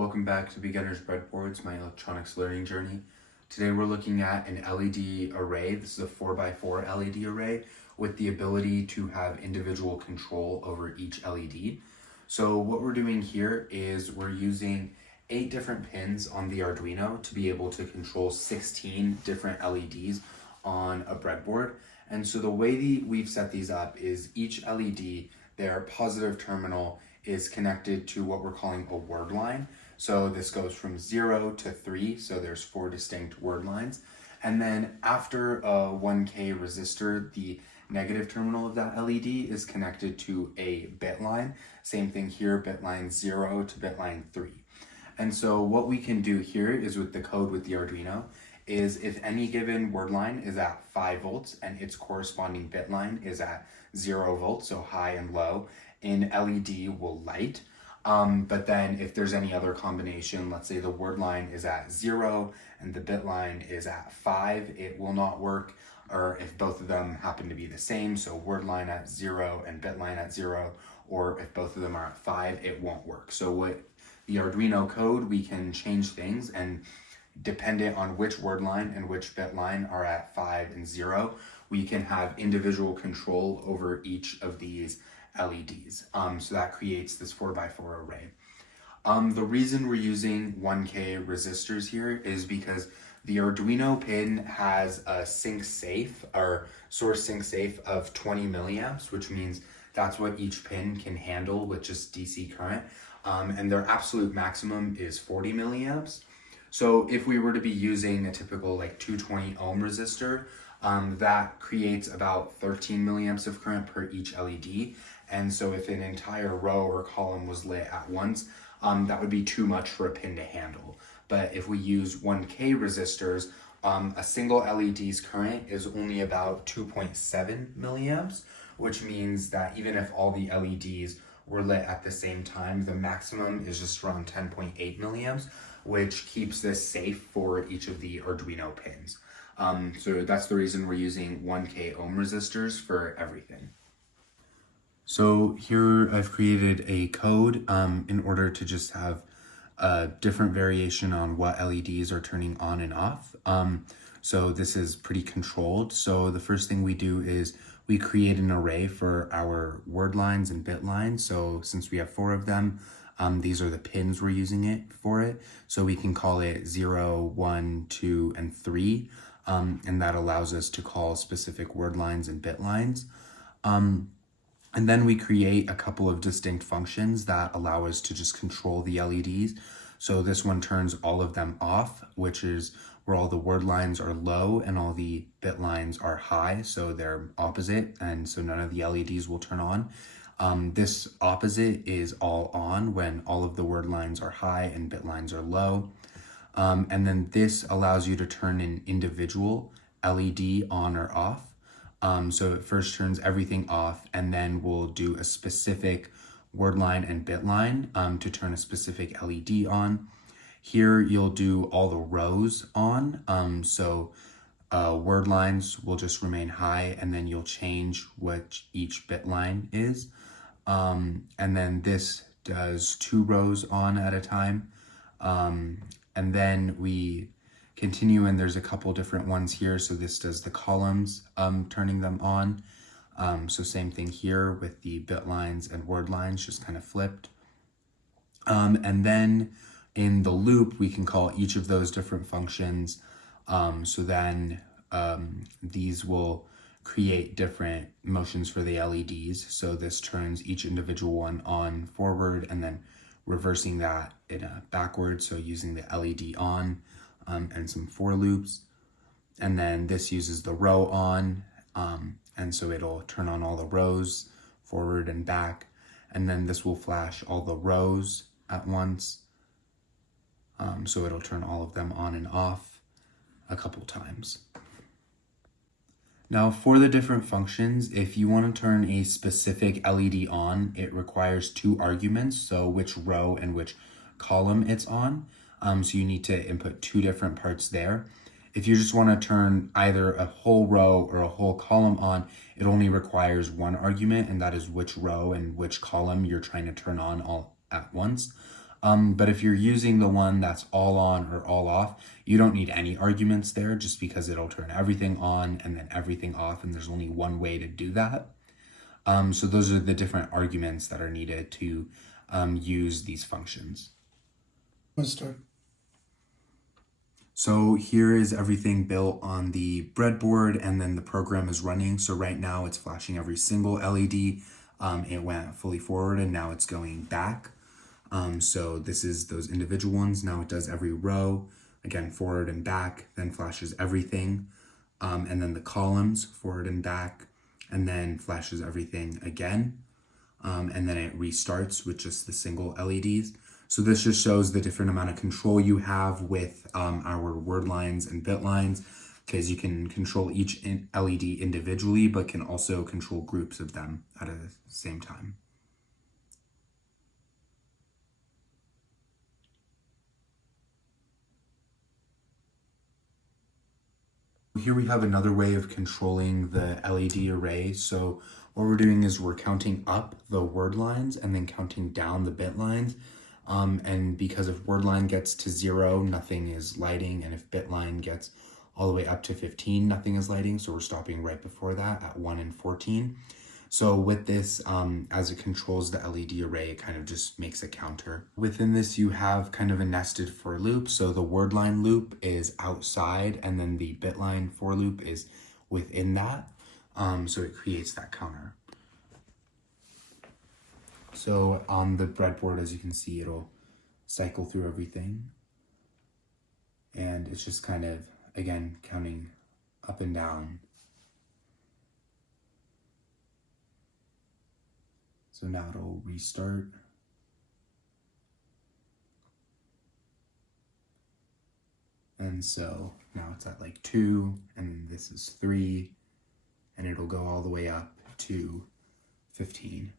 Welcome back to Beginner's Breadboards, my electronics learning journey. Today we're looking at an LED array. This is a 4x4 LED array with the ability to have individual control over each LED. So what we're doing here is we're using 8 different pins on the Arduino to be able to control 16 different LEDs on a breadboard. And so the way we've set these up is each LED, their positive terminal is connected to what we're calling a word line. So this goes from 0 to 3, so there's 4 distinct word lines. And then after a 1K resistor, the negative terminal of that LED is connected to a bit line. Same thing here, bit line 0 to bit line 3. And so what we can do here is with the code with the Arduino is if any given word line is at 5 volts and its corresponding bit line is at 0 volts, so high and low, an LED will light. But then if there's any other combination, let's say the word line is at 0 and the bit line is at 5, it will not work. Or if both of them happen to be the same, so word line at 0 and bit line at 0, or if both of them are at 5, it won't work. So with the Arduino code, we can change things, and dependent on which word line and which bit line are at 5 and 0, we can have individual control over each of these LEDs. So that creates this 4x4 array. The reason we're using 1K resistors here is because the Arduino pin has a sync safe or source sync safe of 20 milliamps, which means that's what each pin can handle with just DC current. And their absolute maximum is 40 milliamps. So if we were to be using a typical like 220 ohm resistor, that creates about 13 milliamps of current per each LED. And so if an entire row or column was lit at once, that would be too much for a pin to handle. But if we use 1K resistors, a single LED's current is only about 2.7 milliamps, which means that even if all the LEDs were lit at the same time, the maximum is just around 10.8 milliamps, which keeps this safe for each of the Arduino pins. So that's the reason we're using 1K ohm resistors for everything. So here I've created a code in order to just have a different variation on what LEDs are turning on and off. So this is pretty controlled. So the first thing we do is we create an array for our word lines and bit lines. So since we have 4 of them, these are the pins we're using it for it. So we can call it 0, 1, 2, and 3. And that allows us to call specific word lines and bit lines. And then we create a couple of distinct functions that allow us to just control the LEDs. So this one turns all of them off, which is where all the word lines are low and all the bit lines are high. So they're opposite, and so none of the LEDs will turn on. This opposite is all on when all of the word lines are high and bit lines are low. And then this allows you to turn an individual LED on or off. So it first turns everything off, and then we'll do a specific word line and bit line to turn a specific LED on. Here you'll do all the rows on. Word lines will just remain high, and then you'll change what each bit line is. And then this does 2 rows on at a time. And then we continue, and there's a couple different ones here. So this does the columns, turning them on. So same thing here with the bit lines and word lines, just kind of flipped. And then in the loop, we can call each of those different functions. So then these will create different motions for the LEDs. So this turns each individual one on forward, and then reversing that in a backwards, so using the LED on and some for loops. And then this uses the row on, and so it'll turn on all the rows forward and back. And then this will flash all the rows at once, so it'll turn all of them on and off a couple times. Now for the different functions, if you want to turn a specific LED on, it requires 2 arguments, so which row and which column it's on. So you need to input 2 different parts there. If you just want to turn either a whole row or a whole column on, it only requires 1 argument, and that is which row and which column you're trying to turn on all at once. But if you're using the one that's all on or all off, you don't need any arguments there just because it'll turn everything on and then everything off, and there's only one way to do that. So those are the different arguments that are needed to use these functions. Let's start. So here is everything built on the breadboard, and then the program is running. So right now it's flashing every single LED. It went fully forward and now it's going back. So this is those individual ones. Now it does every row, again, forward and back, then flashes everything. And then the columns, forward and back, and then flashes everything again. And then it restarts with just the single LEDs. So this just shows the different amount of control you have with our word lines and bit lines, because you can control each LED individually, but can also control groups of them at the same time. Here we have another way of controlling the LED array. So what we're doing is we're counting up the word lines and then counting down the bit lines. And because if word line gets to 0, nothing is lighting. And if bit line gets all the way up to 15, nothing is lighting. So we're stopping right before that at 1 and 14. So with this, as it controls the LED array, it kind of just makes a counter. Within this, you have kind of a nested for loop. So the word line loop is outside, and then the bit line for loop is within that. So it creates that counter. So on the breadboard, as you can see, it'll cycle through everything. And it's just kind of, again, counting up and down. So now it'll restart. And so now it's at like 2, and this is 3, and it'll go all the way up to 15.